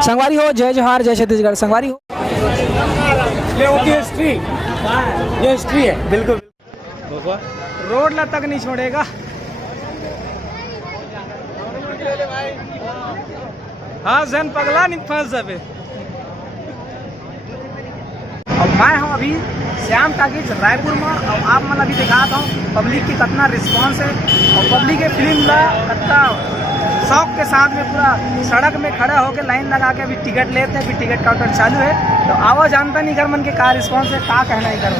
संगवारी हो, जय जोहार, जय छत्तीसगढ़। संगवारी हो, ये हिस्ट्री है बिल्कुल। रोड ला तक नहीं छोड़ेगा। हाँ जन पगला नहीं फंस जावे। और मैं हूँ अभी श्याम टाकीज रायपुर में और आप मन अभी दिखाता हूँ पब्लिक की कितना रिस्पांस है और पब्लिक के फिल्म ला कितना शौक के साथ में पूरा सड़क में खड़ा होकर लाइन लगा के अभी टिकट लेते हैं। अभी टिकट काउंटर चालू है तो आवाज जानता नहीं कर मन के का रिस्पांस है, का कहना है कर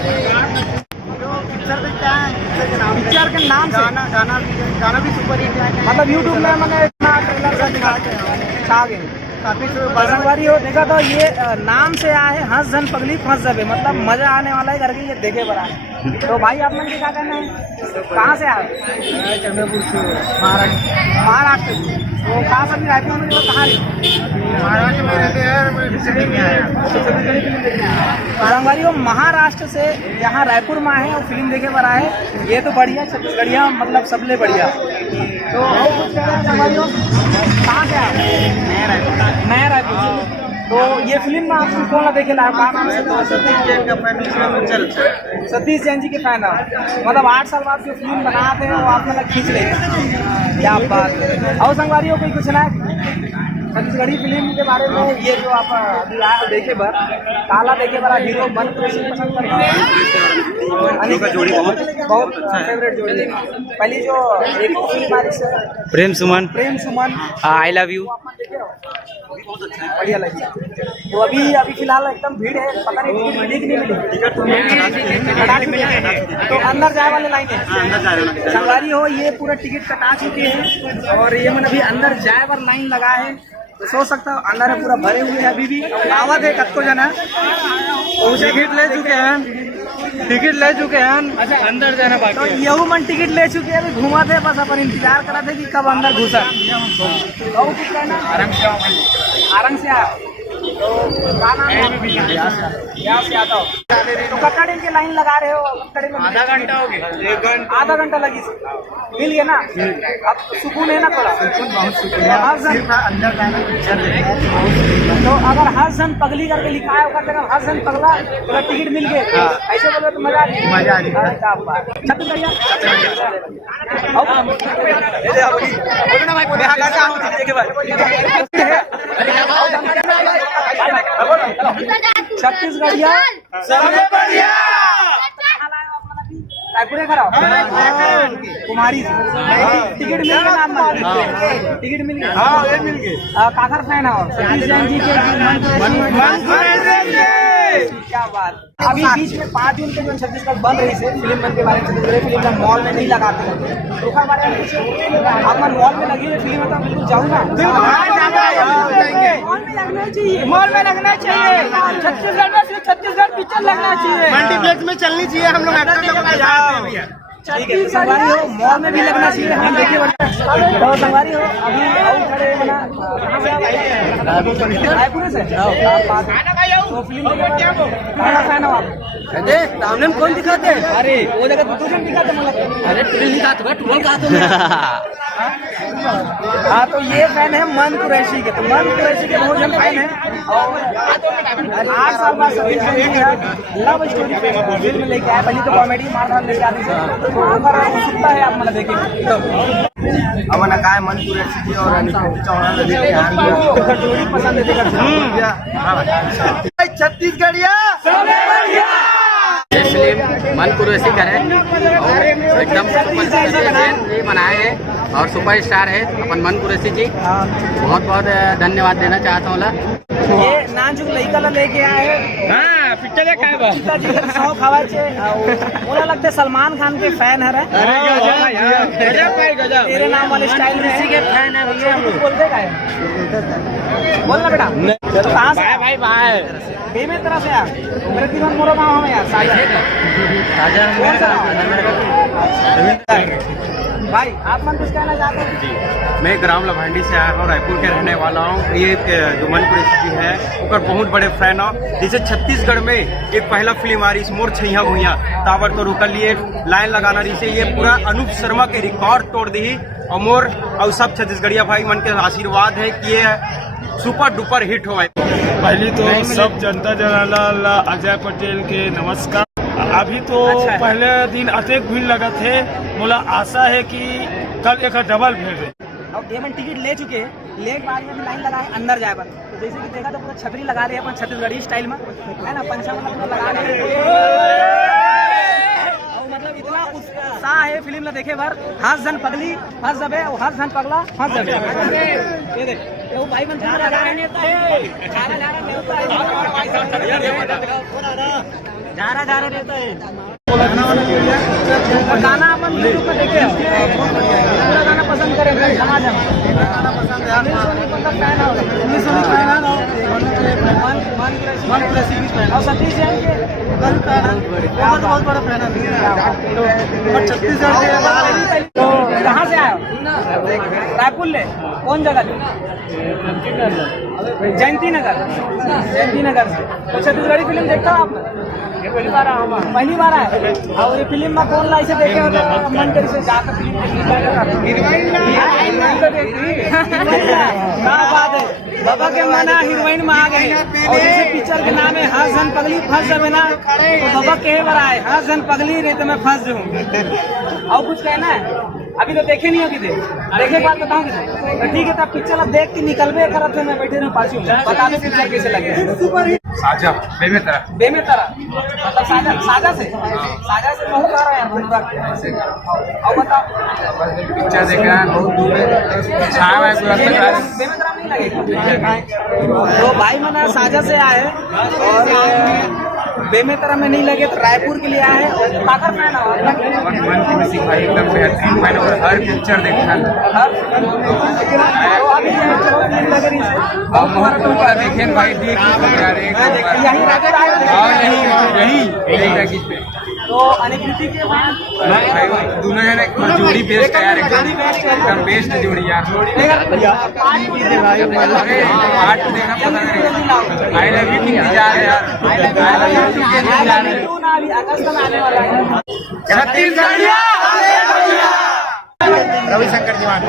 पिक्चर के नाम से गाना भी सुपर हिट है। मतलब यूट्यूब में मैंने इतना ट्रेलर का दिखा गए काफी संगवारी हो देखा तो ये नाम से आया है हंस जन पगली फंस जावे, मतलब मजा आने वाला है करके ये देखे बड़ा है। तो भाई आप मन के क्या कहना है, कहाँ से आए? चंद्रपुर से, महाराष्ट्र। तो कहाँ से रायपुर में कहाँ महाराष्ट्र में रहते हैं। संगवारी हो महाराष्ट्र से यहाँ रायपुर में आए और फिल्म देखे बड़ा है। ये तो बढ़िया छत्तीसगढ़िया मतलब सबले बढ़िया। तो संगवारी हो कहाँ से आए? नया रायपुर से। तो ये फिल्म में आपको कौन ला देखे लाया? सतीश जैन का फैन। सतीश जैन जी के फैन है, मतलब 8 साल बाद जो फिल्म बनाते हैं वो आप मतलब खींच लेते। क्या बात है। और संगवारी हो कोई कुछ ना छत्तीसगढ़ी फिल्म के बारे में ये जो आप अभी आए देखे बर काला देखे बड़ा हीरो मन पसंद करते हैं। जोड़ी बहुत फेवरेट जोड़ी। पहली जो एक film I Prem Suman I love you बढ़िया लगी। तो अभी फिलहाल एकदम भीड़ है, पता नहीं टिकट मिली कि नहीं मिली। तो अंदर जाए वाले लाइन है। संगवारी हो ये पूरा टिकट कटा चुके हैं और ये मन अभी अंदर जाए वाला लाइन लगा है। तो सोच सकता हूँ अंदर पूरा भरे हुए हैं अभी भी। आवत है कत्तो जना टिकट ले चुके हैं। अच्छा अंदर जाना बाकी। तो यहू मन टिकट ले चुके हैं, अभी घुमा थे बस अपन इंतजार करा थे कि कब अंदर घुसा। तो कुछ कहना आरंग से आया तो यहाँ से आता हो तो कटड़े के लाइन लगा रहे हो? कटड़े में आधा घंटा हो गया, आधा घंटा लगी मिल गया ना। अब सुकून है ना थोड़ा, बहुत सुकून है। अंदर तो अगर हर जन पगली करके लिखा है अगर हर जन पगला तो टिकट मिल गए ऐसे बोले तो मजा आ छत्तीसगढ़िया रायपुर खड़ा कुमारी टिकट मिल गया नाम टिकट मिल गया। हाँ ये मिल गया। काकर फैन है सतीश जैन जी के। क्या बात। अभी बीच में 5 दिन के जो छत्तीसगढ़ बंद रही से फिल्म बन के बारे में छत्तीसगढ़ फिल्म मॉल में नहीं लगाते रोका बारे में कुछ अगर मॉल में लगी हुई फिल्म तो बिल्कुल जाऊँ ना। मॉल में लगना चाहिए। छत्तीसगढ़ में सिर्फ छत्तीसगढ़ पिक्चर लगना चाहिए, मल्टीप्लेक्स में चलनी चाहिए। हम लोग ठीक है संगवारी हो मॉल में भी लगना चाहिए। हम देखिए तो संगवारी हो अभी खड़े रायपुर से तो फिल्म फैन हो आप? सामने में कौन दिखाते हैं? अरे वो जगह तो तुम दिखाते मतलब। अरे ट्रेन दिखाते ट्रोल कहा तुम। हाँ तो ये फैन है मन कुरैशी के। तो मन कुरैशी के बहुत जन फैन है और 8 साल बाद लव स्टोरी फिल्म लेके आए। पहले तो कॉमेडी मार लेके आते है आप मतलब देखेंगे अब ना काय मन कुरैशी जी और चौहान जोड़ी पसंद है छत्तीसगढ़िया। ये फिल्म मन कुरैशी का है और एकदम सुपर बनाए हैं और सुपर स्टार है अपन मन कुरैशी जी। बहुत बहुत धन्यवाद देना चाहता हूँ। ये नाजुक लड़का ला लेके आए हाँ पिक्चर देखा है पिताजी के शौक हवा छे बोला लगते सलमान खान के फैन है। तेरे नाम वाले स्टाइल में के फैन है भैया। बोलते का है बोलना बेटा कहाँ से? भाई भाई बेमे तरह से मेरे तीन मोरो गाँव में यार साजा भाई आप मन कुछ कहना चाहते हैं? जी मैं ग्राम लभांडी से आया हूँ, रायपुर के रहने वाला हूँ। ये जो मन कुरैशी जी है उनका बहुत बड़े फैन हूँ। जैसे छत्तीसगढ़ में एक पहला फिल्म आ रही मोर छैया भुइया टावर तो रुकल लिए लाइन लगाना रही से ये पूरा अनूप शर्मा के रिकॉर्ड तोड़ दी और मोर और सब छत्तीसगढ़िया भाई मन के आशीर्वाद है कि ये सुपर डुपर हिट हो। पहली तो सब जनता जनाला अजय पटेल के नमस्कार। अभी तो अच्छा है। पहले दिन अतेक भीड़ लगा थे, मोला आशा है कि कल एक डबल भीड़ रहे। अब पेमेंट टिकट ले चुके हैं, लेट बाद में लाइन लगाए अंदर जाए पर तो जैसे कि देखा तो पूरा छतरी लगा रहे हैं अपन छत्तीसगढ़ी स्टाइल में, है ना, पंचा मतलब लगा रहे हैं। और मतलब इतना उत्साह है फिल्म ला देखे भर, हंस जन पगली हंस जबे और हंस जन पगला हंस जबे। ये देख ये वो भाई बन लगा रहे नेता है, जा रहा नेता है। और गाना अपन यूट्यूब पर देखे पूरा गाना पसंद करें समाज में गाना पसंद है। फैन हो मन कुरैशी की फैन और सतीश जैन के बहुत बड़ा फैन है। छत्तीसगढ़ से तो कहाँ से आए हो? रायपुर ले कौन जगह ले? जयंती नगर से। तो छत्तीसगढ़ी फिल्म देखता हो आपने? पहली बार आए और ये फिल्म में कौन लाई से देखे हो तो मन कर से जाकर बात है बाबा के मना हीरोइन में आ गए और जैसे पिक्चर के नाम है हंस जन पगली फंस जावे ना तो बाबा कहे बार आए हंस जन पगली रहे तो मैं फंस जाऊँ। और कुछ कहना है? अभी तो देखे नहीं होगी देखे बात बताऊंगी तो ठीक है। तब पिक्चर अब देख के निकलबे करत थे, मैं बैठे रहे पास बता दे पिक्चर कैसे लगे। साजा बेमेतरा मतलब साजा से बहुत आ रहा है यार। और बताओ पिक्चर देख रहा है बहुत दूर बेमेतरा नहीं लगेगा तो भाई मना साजा से आए और बेमेतरा में नहीं लगे तो रायपुर के लिए आए और काकर फैन हो मन कुरैशी भाई एकदम बेहतरीन फैन और हर पिक्चर देखता है। तो अभी फिल्म लग रही है देखे भाई यही राजू आए यही तो अनिकृति के फैन दोनों जने जोड़ी बेस्ट है यार, एकदम बेस्ट जोड़ी यार। पार्ट टू देखना पसंद है। आई लव यू इंतजार है यार, अगस्त में आने वाला है। रविशंकर जीवान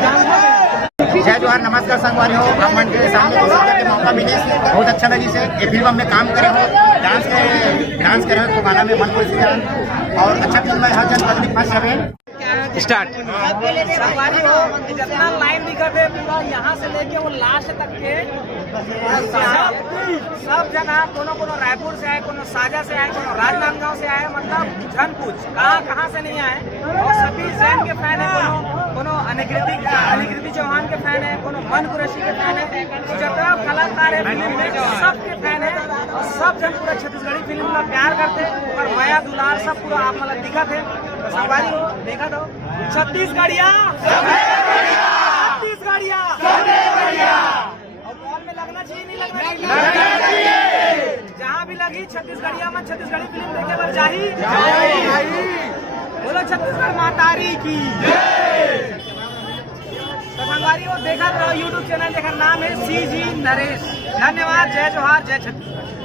जय जोहार, नमस्कार संगवारी हो। ब्राह्मण के सामने के मौका मिले बहुत अच्छा लगी से। ये फिल्म हमने काम करे हो, डांस करे हो तो गाना में मन कुरैशी जान और अच्छा फिल्म है। हर जन पब्लिक फर्स्ट सेवन स्टार्ट संगवारी हो जितना लाइन भी करते पूरा यहाँ से लेके वो लास्ट तक के सब जना कोनो रायपुर से आए, कोनो साजा से आए, कोनो राजनांदगांव से आए, मतलब झन पूछ कहाँ से नहीं आए। और सतीश जैन के फैन है, कोनो अनिकृति चौहान के फैन है, कोनो मन कुरैशी के फैन है। तो जितना कलाकार है फिल्म में सबके फैन है और सब जन पूरा छत्तीसगढ़ी फिल्म का प्यार करते और माया दुलार सब पूरा आप मतलब दिखत है। तो संगवारी हो देखा दो छत्तीसगढ़िया और मॉल में लगना चाहिए नहीं लगना चाहिए? जहाँ भी लगी छत्तीसगढ़िया में छत्तीसगढ़ी फिल्म देखे पर जाही बोलो छत्तीसगढ़ मातारी की। तो संगवारी हो देखा यूट्यूब चैनल, देखा नाम है CG नरेश। धन्यवाद, जय जोहार, जय छत्तीसगढ़।